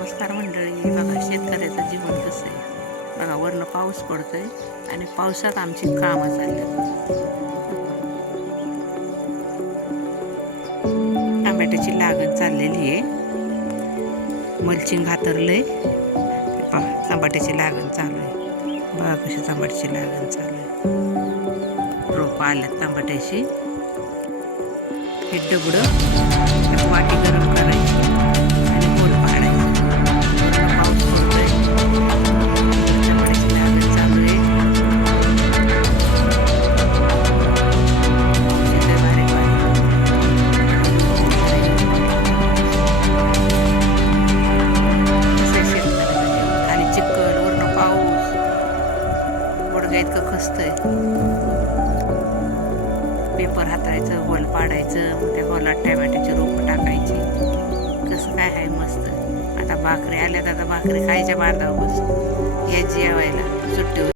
नमस्कार मंडळी. बघा शेतकऱ्याचं जीवन कसं आहे? बघा वरनं पाऊस पडतोय आणि पावसात आमची कामं चालली टमाट्याची लागण चाललेली आहे. मलचिंग घातरलंय ते पहा टमाट्याची लागण चालू आहे. बघा कशी टमाट्याची लागण चालू आहे. रोपं आल्यात टमाट्याची हे डबडं गुडघ्या इतकं खसतंय. पेपर हाताळायचं हॉल पाडायचं मग त्या हॉलात टॅमॅटोची रोपं टाकायची. कसं काय आहे मस्त. आता भाकरी आल्यात आता भाकरी खायच्या बांधावर बस. या जेवायला. सुट्टी